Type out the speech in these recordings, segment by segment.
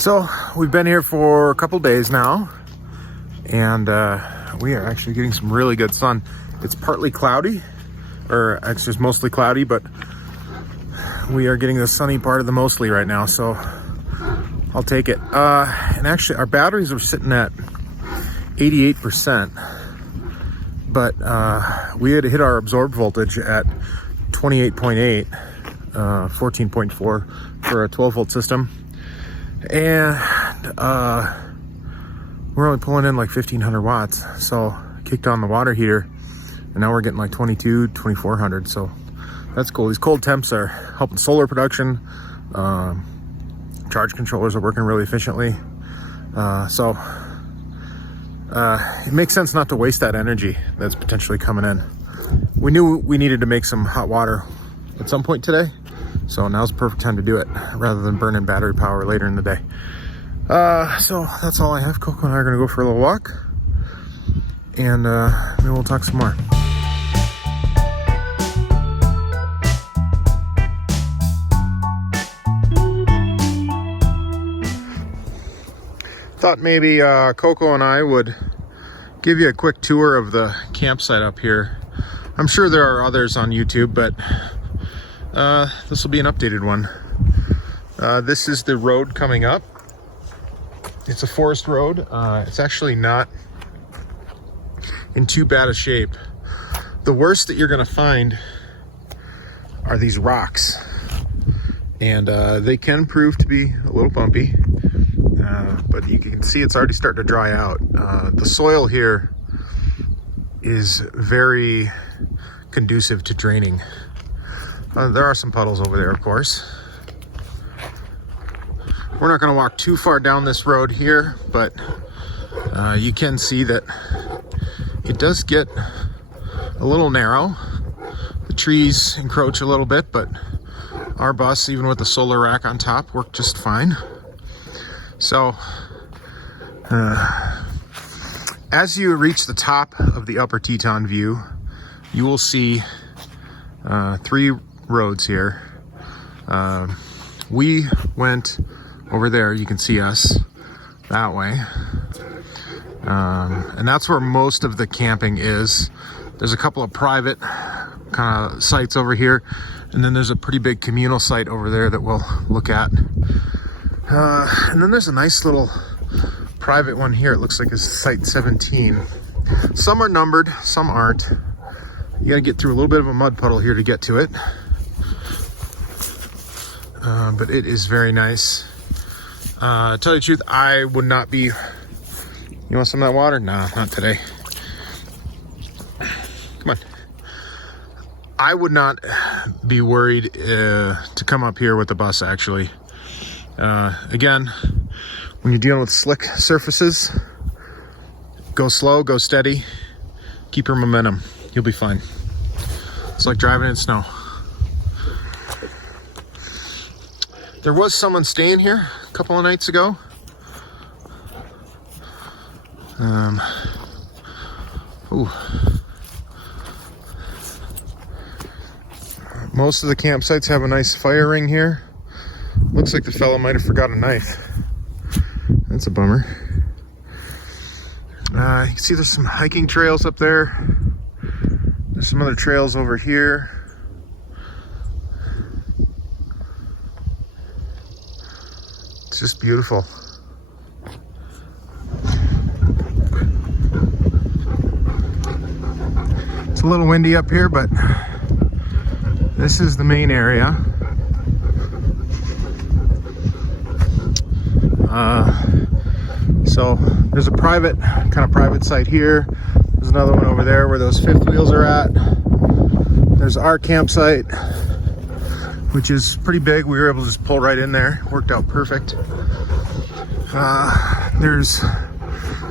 So we've been here for a couple days now, and we are actually getting some really good sun. It's partly cloudy, or actually it's mostly cloudy, but we are getting the sunny part of the mostly right now, so I'll take it. And actually our batteries are sitting at 88%, but we had hit our absorb voltage at 28.8, 14.4 for a 12 volt system. And we're only pulling in like 1500 watts. So kicked on the water heater and now we're getting like 2400. So that's cool. These cold temps are helping solar production. Charge controllers are working really efficiently. So it makes sense not to waste that energy that's potentially coming in. We knew we needed to make some hot water at some point today, so now's the perfect time to do it rather than burning battery power later in the day. So that's all I have. Coco and I are gonna go for a little walk, and then we'll talk some more. Thought maybe Coco and I would give you a quick tour of the campsite up here. I'm sure there are others on YouTube, but this will be an updated one. This is the road coming up. It's a forest road. It's actually not in too bad a shape. The worst that you're gonna find are these rocks, and they can prove to be a little bumpy. But you can see it's already starting to dry out. The soil here is very conducive to draining. There are some puddles over there, of course. We're not going to walk too far down this road here, but you can see that it does get a little narrow. The trees encroach a little bit, but our bus, even with the solar rack on top, worked just fine. So, as you reach the top of the upper Teton view, you will see 3 roads here. We went over there, you can see us that way. And that's where most of the camping is. There's a couple of private kind of sites over here, and then there's a pretty big communal site over there that we'll look at. And then there's a nice little private one here. It looks like it's site 17. Some are numbered, some aren't. You gotta get through a little bit of a mud puddle here to get to it. But it is very nice. To tell you the truth, I would not be... You want some of that water? Nah, not today. Come on. I would not be worried to come up here with the bus, actually. Again, when you're dealing with slick surfaces, go slow, go steady, keep your momentum. You'll be fine. It's like driving in snow. There was someone staying here a couple of nights ago. Most of the campsites have a nice fire ring here. Looks like the fellow might have forgot a knife. That's a bummer. You can see there's some hiking trails up there. There's some other trails over here. It's just beautiful. It's a little windy up here, but this is the main area. So there's a private site here. There's another one over there where those fifth wheels are at. There's our campsite, which is pretty big. We were able to just pull right in there. Worked out perfect. There's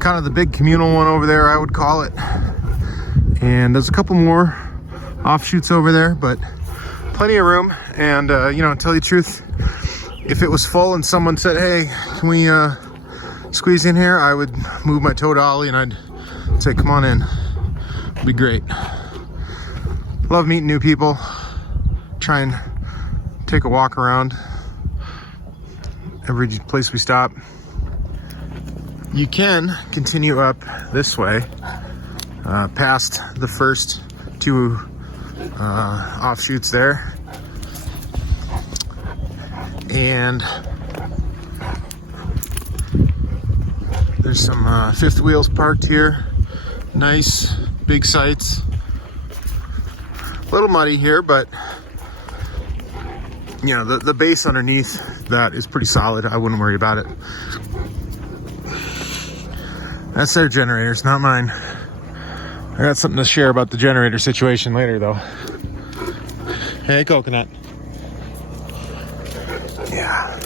kind of the big communal one over there, I would call it. And there's a couple more offshoots over there, but plenty of room. And you know, to tell you the truth, if it was full and someone said, hey, can we squeeze in here, I would move my tow dolly and I'd say, come on in. It'd be great. Love meeting new people. Try and take a walk around. every place we stop. You can continue up this way, past the first two offshoots there. And there's some fifth wheels parked here. Nice big sights. A little muddy here, but you know, the base underneath that is pretty solid. I wouldn't worry about it. That's their generators, not mine. I got something to share about the generator situation later, though. Hey, Coconut. Yeah.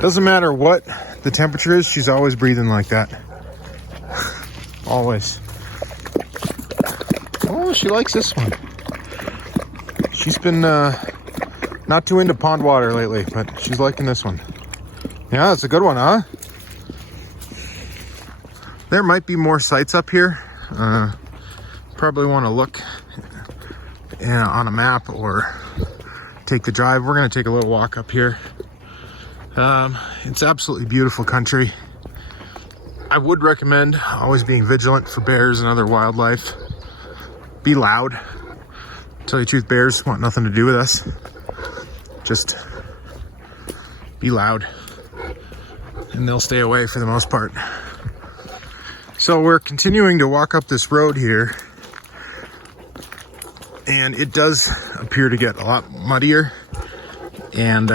Doesn't matter what the temperature is, she's always breathing like that. Always. Oh, she likes this one. She's been not too into pond water lately, but she's liking this one. Yeah, that's a good one, huh? There might be more sites up here. Probably want to look on a map or take the drive. We're going to take a little walk up here. It's absolutely beautiful country. I would recommend always being vigilant for bears and other wildlife. Be loud. Tell you the truth, bears want nothing to do with us. Just be loud and they'll stay away for the most part. So we're continuing to walk up this road here, and it does appear to get a lot muddier, and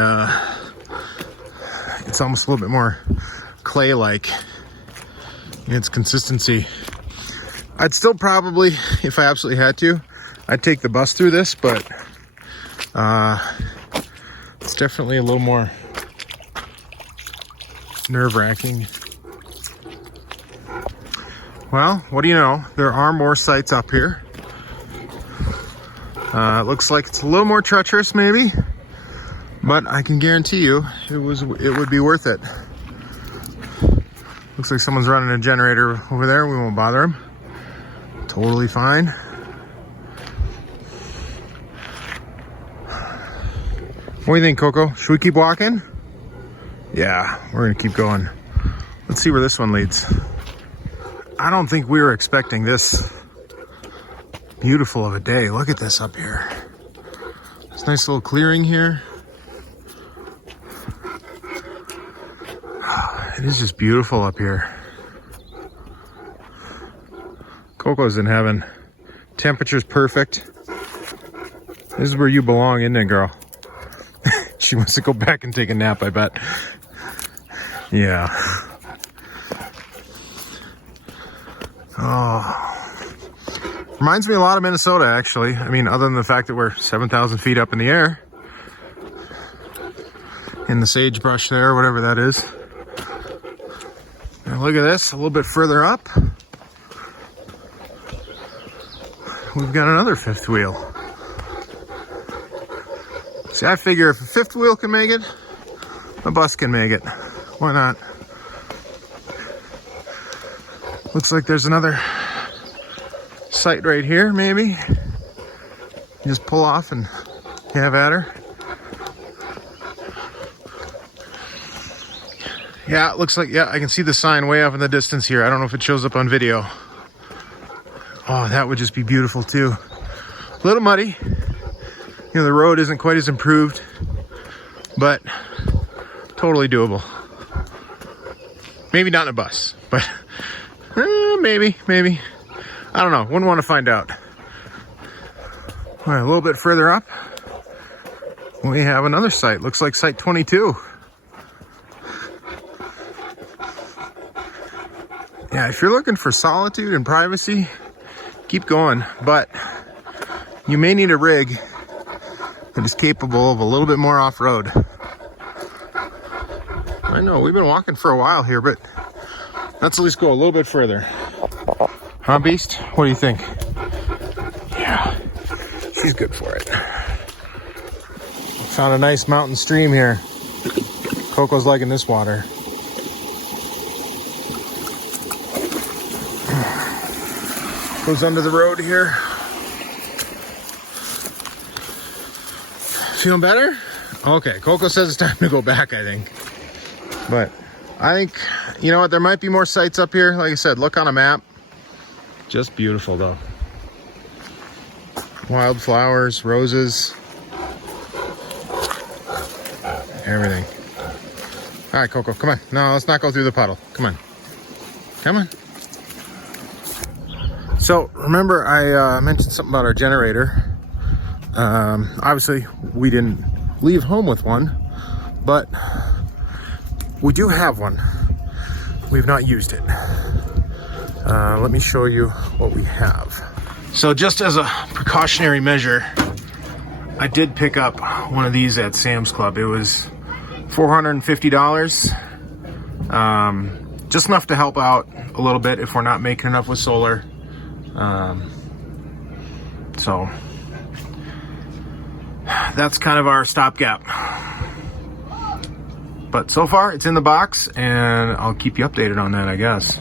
it's almost a little bit more clay-like in its consistency. I'd still probably, if I absolutely had to, I'd take the bus through this, but it's definitely a little more nerve-wracking. Well, what do you know? There are more sites up here. It looks like it's a little more treacherous, maybe, but I can guarantee you it would be worth it. Looks like someone's running a generator over there. We won't bother him. Totally fine. What do you think, Coco? Should we keep walking? Yeah, we're gonna keep going. Let's see where this one leads. I don't think we were expecting this beautiful of a day. Look at this up here. This nice little clearing here. It is just beautiful up here. Coco's in heaven. Temperature's perfect. This is where you belong, isn't it, girl? She wants to go back and take a nap, I bet. Yeah. Oh. Reminds me a lot of Minnesota, actually. I mean, other than the fact that we're 7,000 feet up in the air. In the sagebrush there, whatever that is. Now look at this, a little bit further up. We've got another fifth wheel. See, I figure if a fifth wheel can make it, a bus can make it. Why not? Looks like there's another site right here, maybe. You just pull off and have at her. Yeah, it looks like, yeah, I can see the sign way off in the distance here. I don't know if it shows up on video. Oh, that would just be beautiful too. A little muddy. You know, the road isn't quite as improved, but totally doable. Maybe not in a bus, but maybe. I don't know. Wouldn't want to find out. All right, a little bit further up, we have another site. Looks like site 22. Yeah, if you're looking for solitude and privacy, keep going, but you may need a rig that is capable of a little bit more off-road. I know, we've been walking for a while here, but let's at least go a little bit further. Huh, Beast? What do you think? Yeah, she's good for it. Found a nice mountain stream here. Coco's liking this water. Goes under the road here. Feeling better? Okay, Coco says it's time to go back, I think. But I think, you know what, there might be more sites up here. Like I said, look on a map. Just beautiful though. Wildflowers, roses, everything. All right, Coco, come on. No, let's not go through the puddle. Come on. Come on. So remember I mentioned something about our generator. Obviously we didn't leave home with one, but we do have one. We've not used it. Let me show you what we have. So just as a precautionary measure, I did pick up one of these at Sam's Club. It was $450. Just enough to help out a little bit if we're not making enough with solar. So that's kind of our stopgap. But so far it's in the box, and I'll keep you updated on that, I guess.